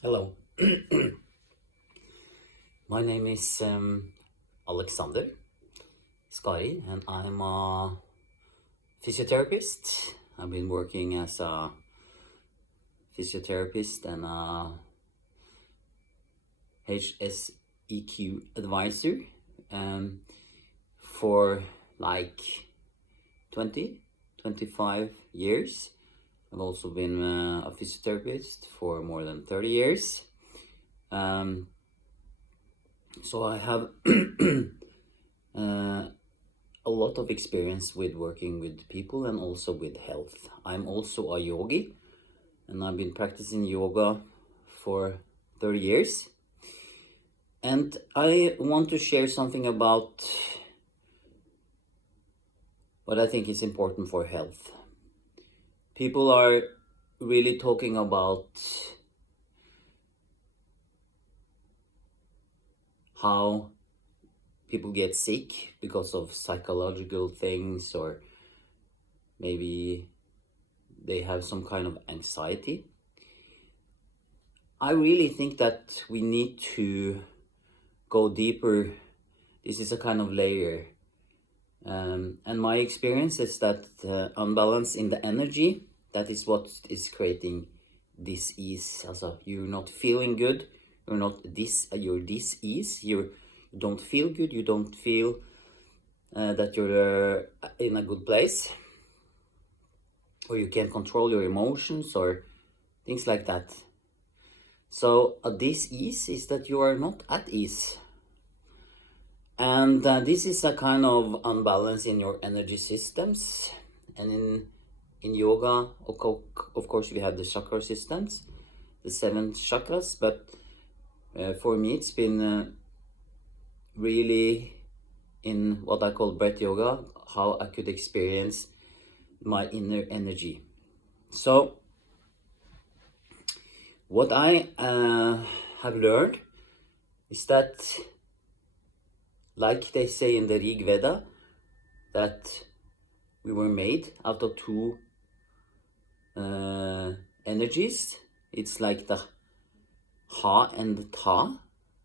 Hello, my name is Alexander Skari, and I'm a physiotherapist. I've been working as a physiotherapist and a HSEQ advisor for like 25 years. I've also been a physiotherapist for more than 30 years. So I have a lot of experience with working with people and also with health. I'm also a yogi, and I've been practicing yoga for 30 years. And I want to share something about what I think is important for health. People are really talking about how people get sick because of psychological things, or maybe they have some kind of anxiety. I really think that we need to go deeper. This is a kind of layer. And my experience is that unbalance in the energy, that is what is creating dis-ease. Also, you're not feeling good, you're dis-ease, you don't feel good, you don't feel that you're in a good place, or you can't control your emotions or things like that. So a dis-ease is that you are not at ease. And this is a kind of unbalance in your energy systems. And in yoga, of course, we have the chakra systems, the 7 chakras. But for me, it's been really in what I call breath yoga, how I could experience my inner energy. So what I have learned is that, like they say in the Rig Veda, that we were made out of 2 energies. It's like the Ha and the Ta,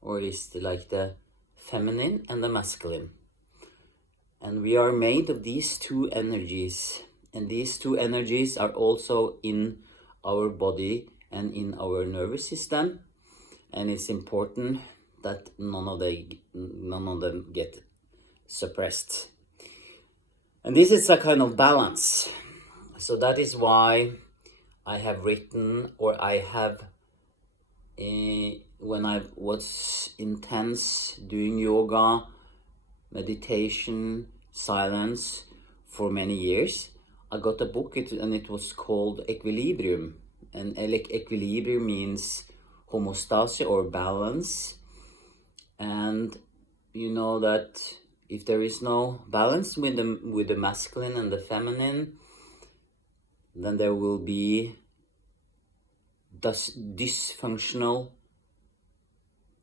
or it's like the feminine and the masculine. And we are made of these 2 energies. And these 2 energies are also in our body and in our nervous system. And it's important that none of them get suppressed. And this is a kind of balance. So that is why I have written, or I have, when I was intense doing yoga, meditation, silence for many years, I got a book and it was called Equilibrium. And equilibrium means homeostasis or balance. And you know that if there is no balance with the masculine and the feminine, then there will be dysfunctional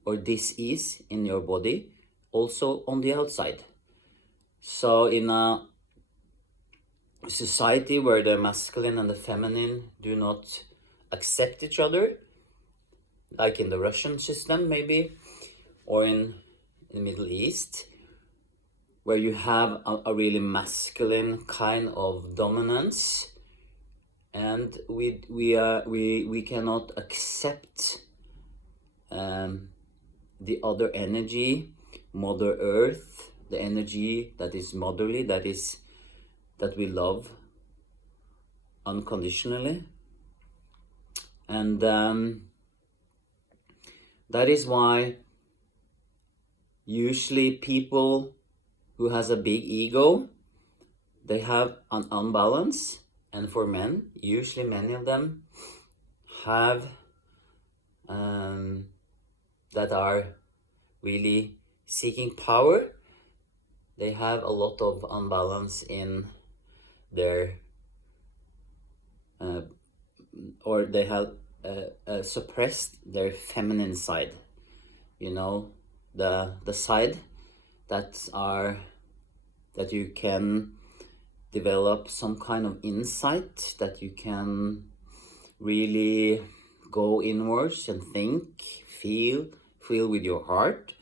or dis-ease in your body, also on the outside. So in a society where the masculine and the feminine do not accept each other, like in the Russian system maybe, or in the Middle East, where you have a really masculine kind of dominance, and we cannot accept the other energy, Mother Earth, the energy that is motherly, that we love unconditionally. And that is why usually people who has a big ego, they have an unbalance. And for men, usually many of them have that are really seeking power. They have a lot of unbalance in their or they have suppressed their feminine side, the side that you can develop some kind of insight, that you can really go inwards and think, feel with your heart.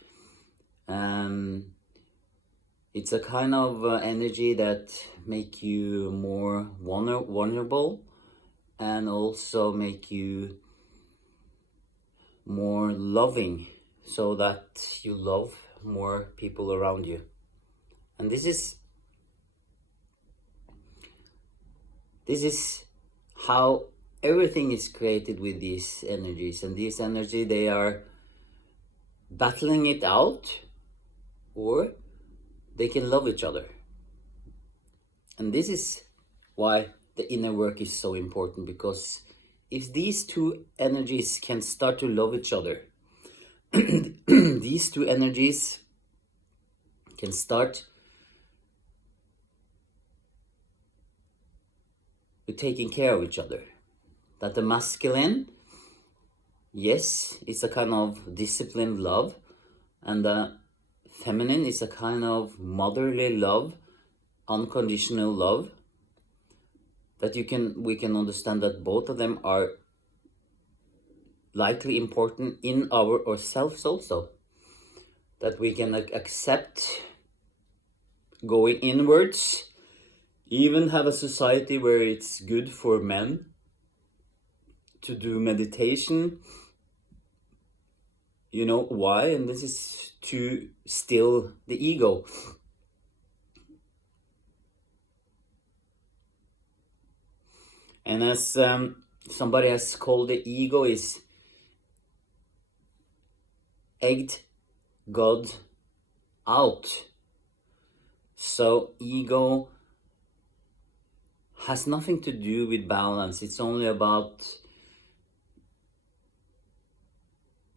It's a kind of energy that make you more vulnerable, and also make you more loving, so that you love more people around you. And this is how everything is created with these energies. And these energy, they are battling it out, or they can love each other. And this is why the inner work is so important, because if these two energies can start to love each other, these two energies can start with taking care of each other. That the masculine, yes, is a kind of disciplined love, and the feminine is a kind of motherly love, unconditional love. That we can understand that both of them are likely important in ourselves also. That we can accept going inwards, even have a society where it's good for men to do meditation. You know why? And this is to still the ego. And as somebody has called, the ego is egged God out. So ego has nothing to do with balance. It's only about,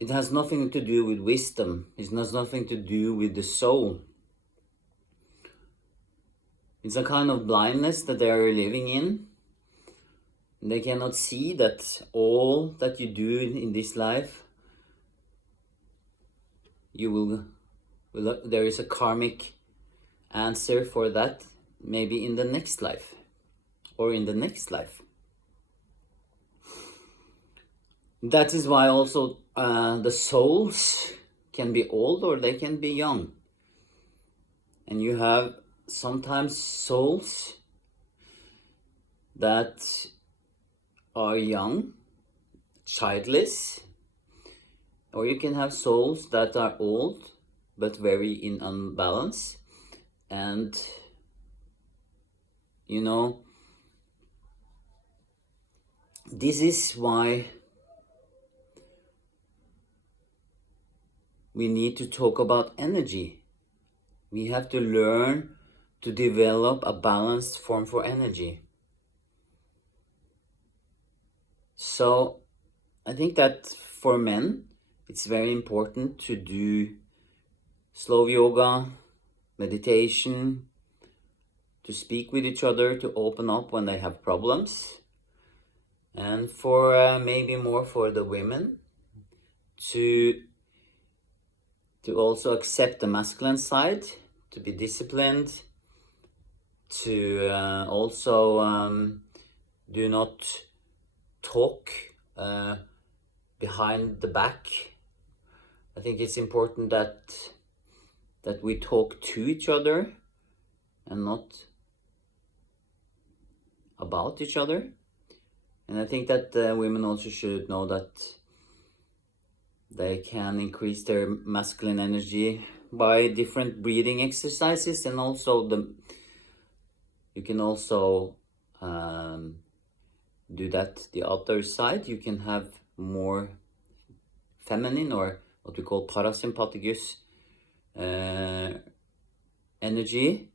it has nothing to do with wisdom. It has nothing to do with the soul. It's a kind of blindness that they are living in. They cannot see that all that you do in this life, you will there is a karmic answer for that, maybe in the next life, or in the next life. That is why also the souls can be old or they can be young. And you have sometimes souls that are young, childless, or you can have souls that are old but very in unbalance. And you know, this is why we need to talk about energy. We have to learn to develop a balanced form for energy. So I think that for men, it's very important to do slow yoga, meditation, to speak with each other, to open up when they have problems. And for maybe more for the women, to also accept the masculine side, to be disciplined, to also do not talk behind the back. I think it's important that we talk to each other and not about each other. And I think that women also should know that they can increase their masculine energy by different breathing exercises, and also you can also do that the other side. You can have more feminine, or what we call parasympathicus energy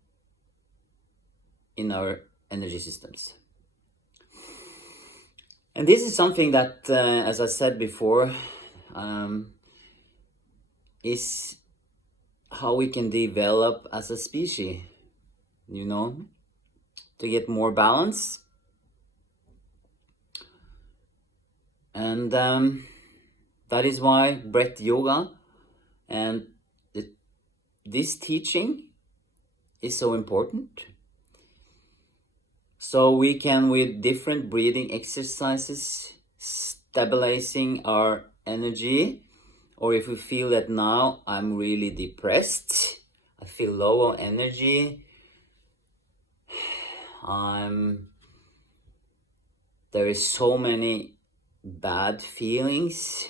in our energy systems. And this is something that, as I said before, is how we can develop as a species, you know, to get more balance. And that is why breath yoga and this teaching is so important. So we can, with different breathing exercises, stabilizing our energy, or if we feel that now I'm really depressed, I feel low on energy, there is so many bad feelings,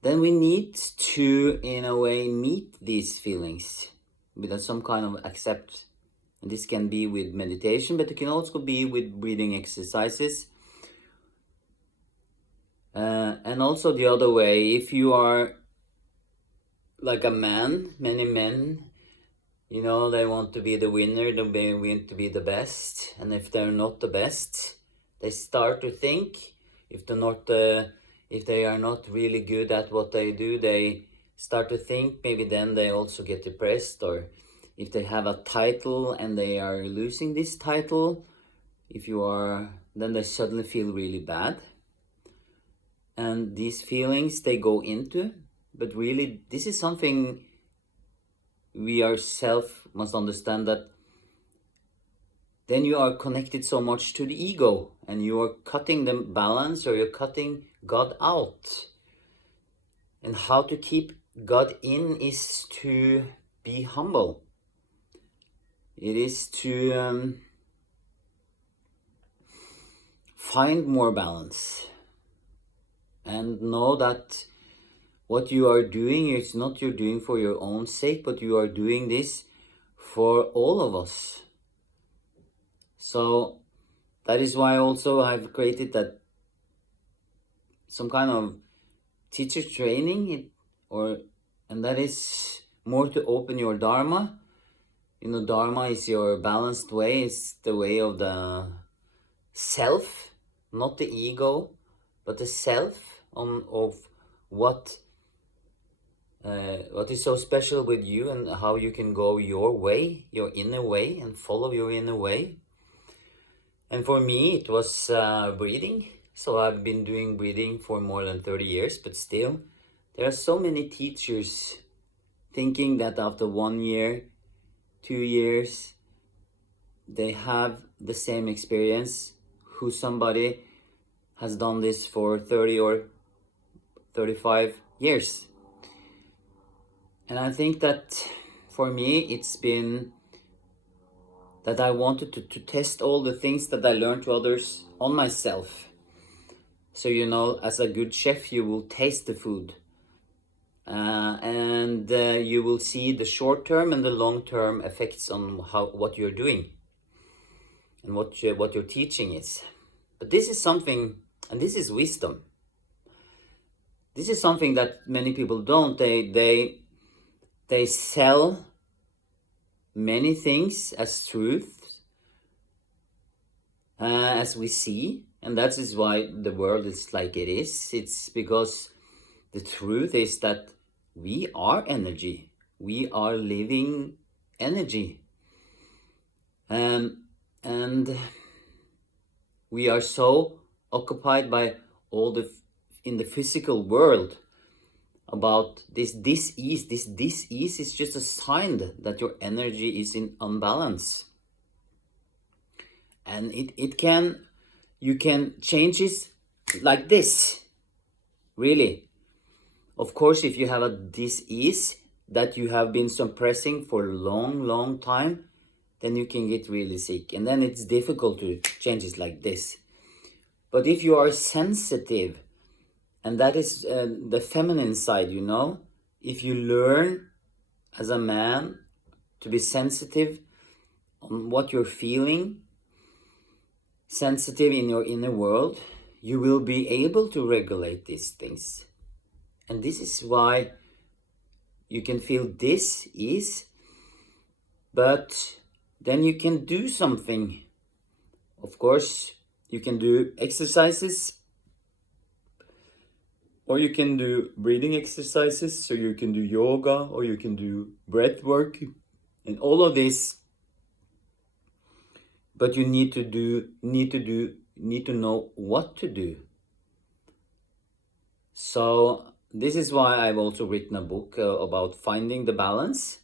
then we need to, in a way, meet these feelings with some kind of accept. And this can be with meditation, but it can also be with breathing exercises. And also the other way, if you are like a man, many men, you know, they want to be the winner, they want to be the best. And if they're not the best, they start to think, if they are not really good at what they do, they start to think, maybe then they also get depressed. Or if they have a title and they are losing this title, then they suddenly feel really bad. And these feelings they go into, but really this is something we ourselves must understand, that then you are connected so much to the ego and you are cutting the balance, or you're cutting God out. And how to keep God in is to be humble. It is to find more balance and know that what you are doing, it's not you're doing for your own sake, but you are doing this for all of us. So that is why also I've created that some kind of teacher training, and that is more to open your Dharma. You know, Dharma is your balanced way, it's the way of the self, not the ego, but the self, of what is so special with you, and how you can go your way, your inner way, and follow your inner way. And for me, it was breathing. So I've been doing breathing for more than 30 years, but still, there are so many teachers thinking that after 1 year, 2 years, they have the same experience, who somebody has done this for 30 or 35 years. And I think that for me, it's been that I wanted to test all the things that I learned to others on myself. So, you know, as a good chef, you will taste the food. And you will see the short-term and the long-term effects on what you're doing and what your teaching is. But this is something, and this is wisdom. This is something that many people don't. They sell many things as truth, as we see, and that is why the world is like it is. It's because the truth is that we are energy. We are living energy. And we are so occupied by all in the physical world about this dis-ease. This dis-ease is just a sign that your energy is in unbalance. And you can change it like this, really. Of course, if you have a dis-ease that you have been suppressing for a long time, then you can get really sick. And then it's difficult to change it like this. But if you are sensitive, and that is the feminine side, you know, if you learn as a man to be sensitive on what you're feeling, sensitive in your inner world, you will be able to regulate these things. And this is why you can feel dis-ease, but then you can do something. Of course, you can do exercises, or you can do breathing exercises, so you can do yoga, or you can do breath work, and all of this. But you need to know what to do. So this is why I've also written a book about finding the balance.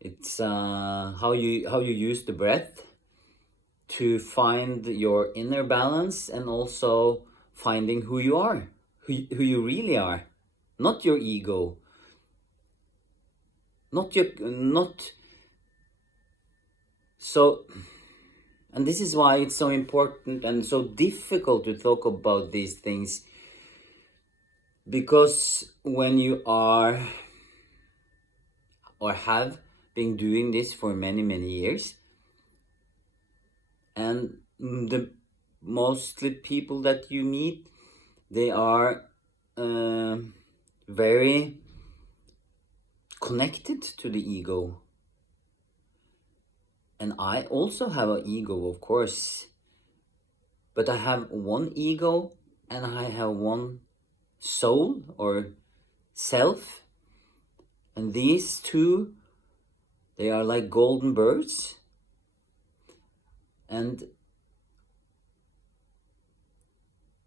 It's how you use the breath to find your inner balance and also finding who you are, who you really are, not your ego, not so. And this is why it's so important and so difficult to talk about these things, because when you are or have been doing this for many years, and the mostly people that you meet, they are very connected to the ego. And I also have an ego, of course, but I have one ego and I have one soul or self, and these two, they are like golden birds, and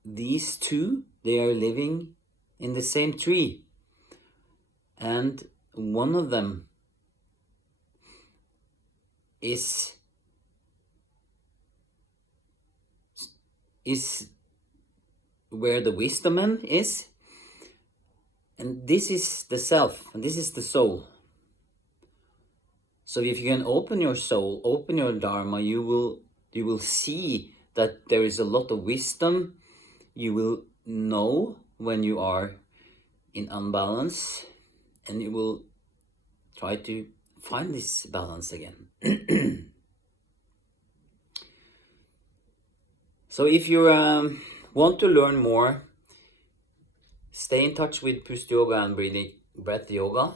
these two, they are living in the same tree, and one of them is where the wisdom is, and this is the self, and this is the soul. So if you can open your soul, open your dharma, you will see that there is a lot of wisdom. You will know when you are in unbalance, and you will try to find this balance again. So if you want to learn more, stay in touch with Pust Yoga and Breath Yoga.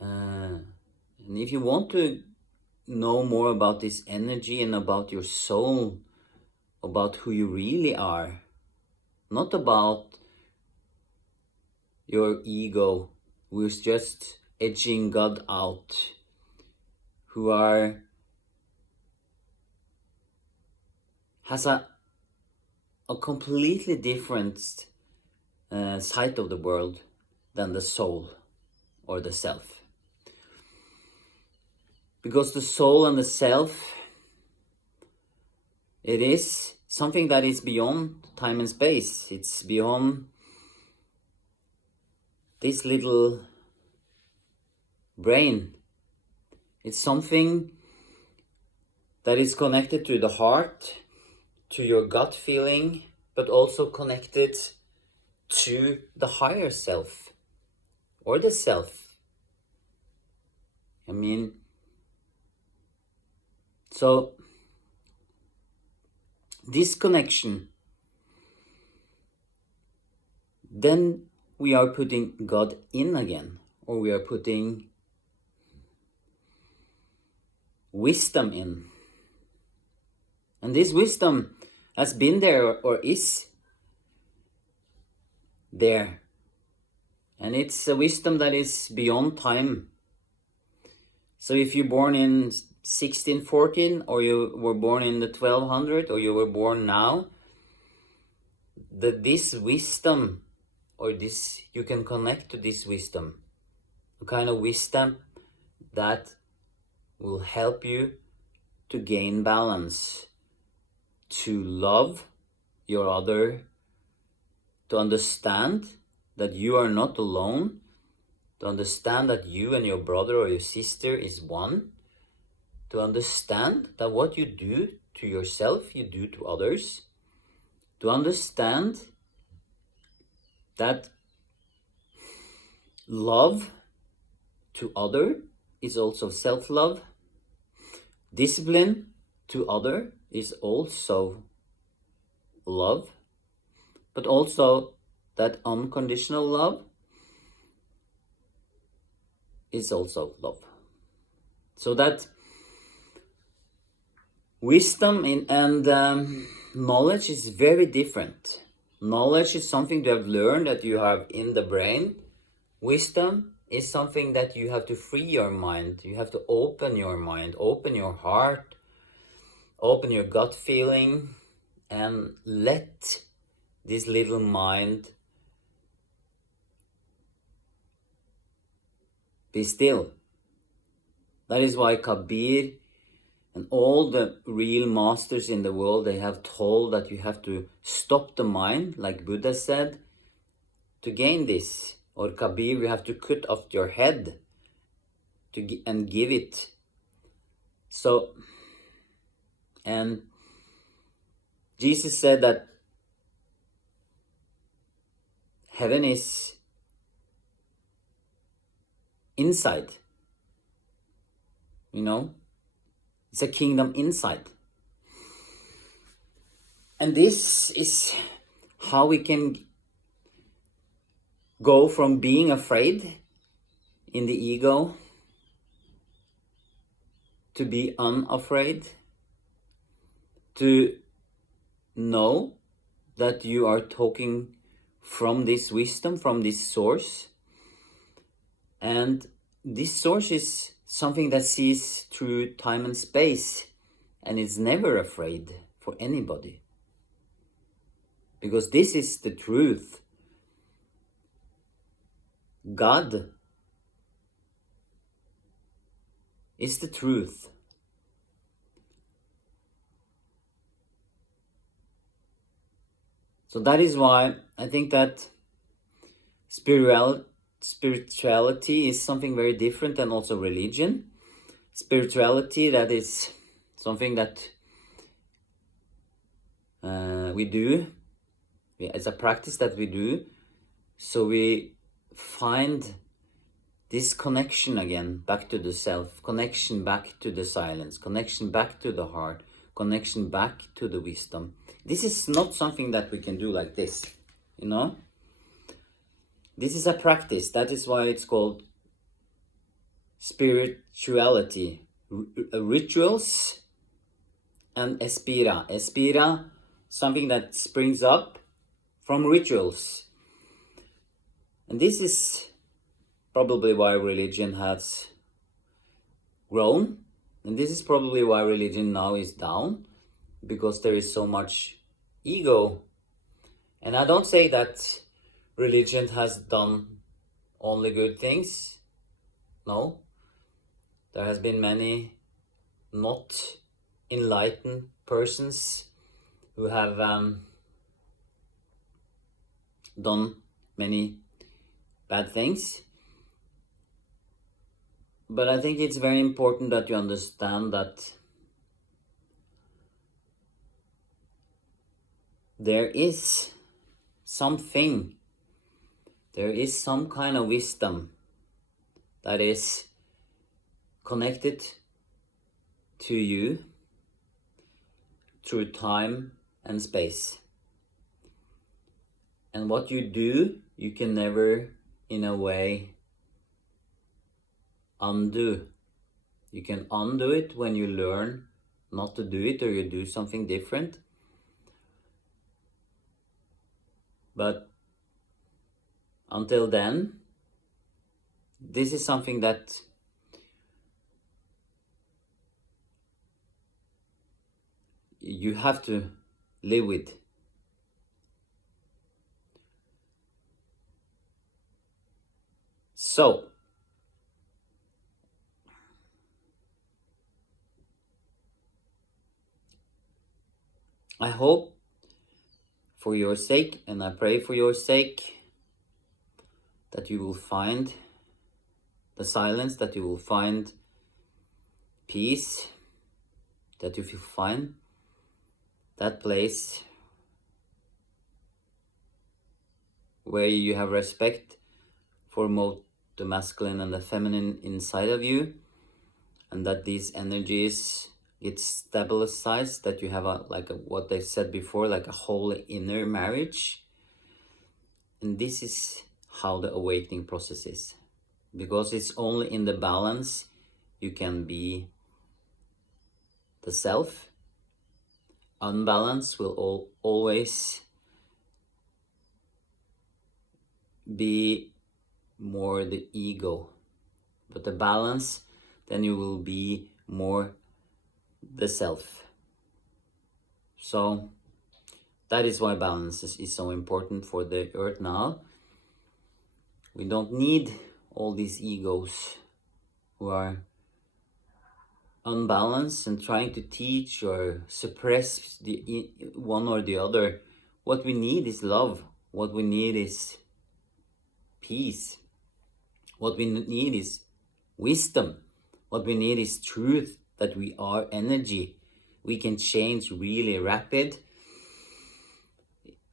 And if you want to know more about this energy and about your soul, about who you really are, not about your ego, who is just edging God out, who has a completely different side of the world than the soul or the self. Because the soul and the self, it is something that is beyond time and space. It's beyond this little brain. It's something that is connected to the heart, to your gut feeling, but also connected to the higher self or the self. I mean, so this connection, then we are putting God in again, or we are putting wisdom in. And this wisdom has been there or is there. And it's a wisdom that is beyond time. So if you're born in 1614, or you were born in the 1200, or you were born now, this wisdom, or this, you can connect to this wisdom, a kind of wisdom that will help you to gain balance, to love your other, to understand that you are not alone, to understand that you and your brother or your sister is one, to understand that what you do to yourself, you do to others, to understand that love to other is also self-love, discipline to other is also love, but also that unconditional love is also love. So that wisdom and knowledge is very different. Knowledge is something you have learned, that you have in the brain. Wisdom is something that you have to free your mind. You have to open your mind, open your heart, open your gut feeling, and let this little mind be still. That is why Kabir And all the real masters in the world, they have told that you have to stop the mind, like Buddha said, to gain this. Or Kabir, you have to cut off your head and give it. So, and Jesus said that heaven is inside. You know, it's a kingdom inside. And this is how we can go from being afraid in the ego to be unafraid, to know that you are talking from this wisdom, from this source. And this source is something that sees through time and space, and is never afraid for anybody. Because this is the truth. God is the truth. So that is why I think that spirituality is something very different than also religion. Spirituality, that is something that we do. It's a practice that we do. So we find this connection again, back to the self, connection back to the silence, connection back to the heart, connection back to the wisdom. This is not something that we can do like this, you know? This is a practice. That is why it's called spirituality. Rituals and espira. Espira, something that springs up from rituals. And this is probably why religion has grown. And this is probably why religion now is down, because there is so much ego. And I don't say that religion has done only good things. No. There has been many not enlightened persons who have done many bad things. But I think it's very important that you understand that there is something, there is some kind of wisdom that is connected to you through time and space. And what you do, you can never, in a way, undo. You can undo it when you learn not to do it, or you do something different. But until then, this is something that you have to live with. So, I hope for your sake, and I pray for your sake, that you will find the silence, that you will find peace, that you will find that place where you have respect for both the masculine and the feminine inside of you, and that these energies get stabilized, that you have what they said before, like a holy inner marriage. And this is how the awakening process is, because it's only in the balance you can be the self. Unbalance will always be more the ego, but the balance, then you will be more the self. So that is why balance is so important for the earth now. We don't need all these egos who are unbalance and trying to teach or suppress the one or the other. What we need is love. What we need is peace. What we need is wisdom. What we need is truth, that we are energy. We can change really rapid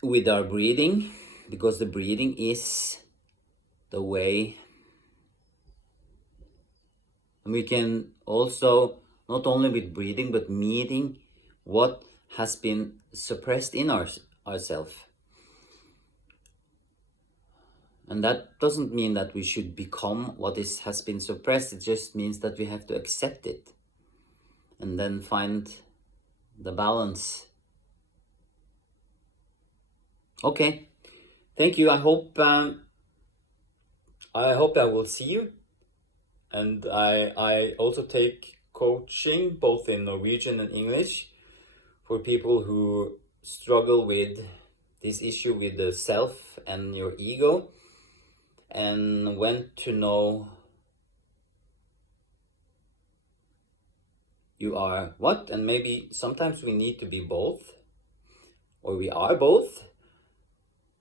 with our breathing, because the breathing is the way. And we can also, not only with breathing, but meeting what has been suppressed in ourselves. And that doesn't mean that we should become what has been suppressed. It just means that we have to accept it and then find the balance. Okay, thank you. I hope I will see you. And I also take coaching both in Norwegian and English for people who struggle with this issue with the self and your ego, and when to know you are what, and maybe sometimes we need to be both, or we are both,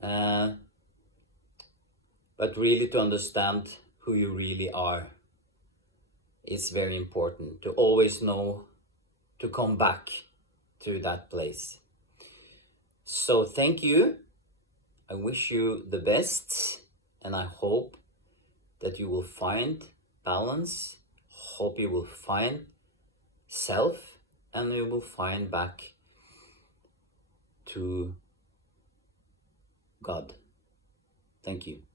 but really to understand who you really are is very important, to always know to come back to that place. So thank you. I wish you the best, and I hope that you will find balance, hope you will find self, and you will find back to God. Thank you.